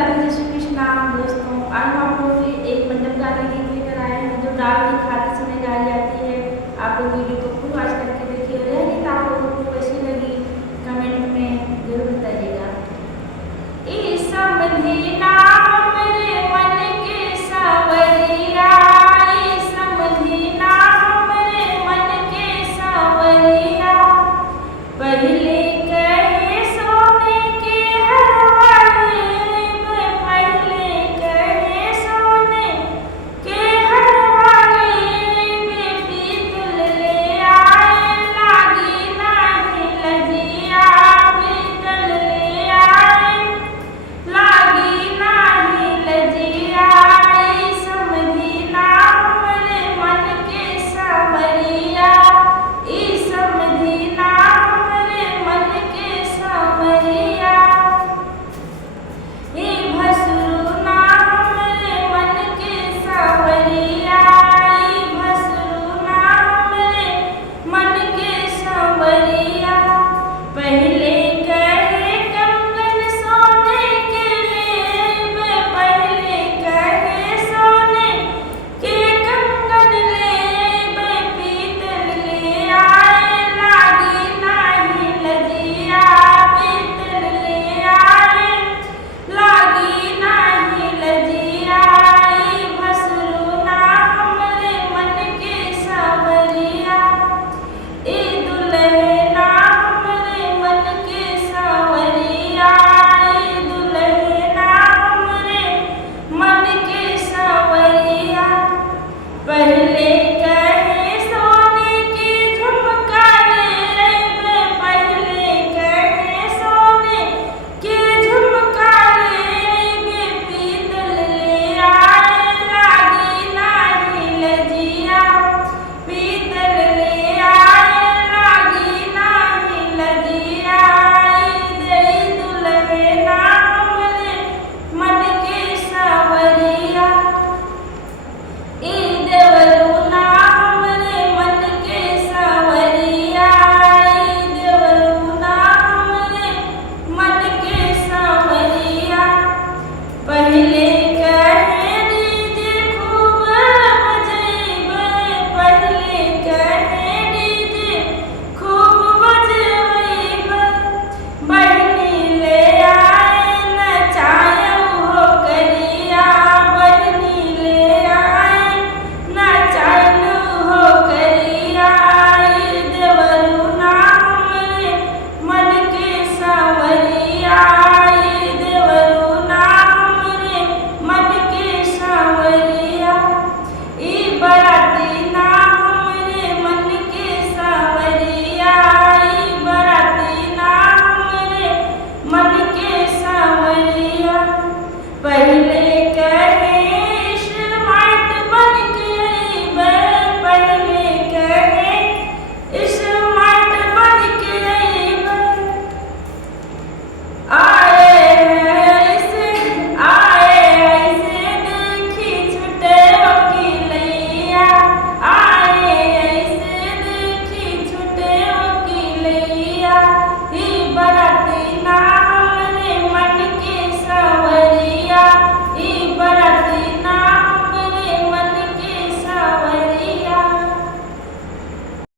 राधे जय श्री कृष्णा दोस्तों। आज हम आप लोगों के एक मंडप गाने गीत लेकर आए हैं जो दाल की खाते समय गाई जाती है। आप लोग वीडियो को पूरी वॉच करके देखिए और यह गीत आप लोगों को कैसी लगी कमेंट में जरूर बताइएगा। इस समझे ना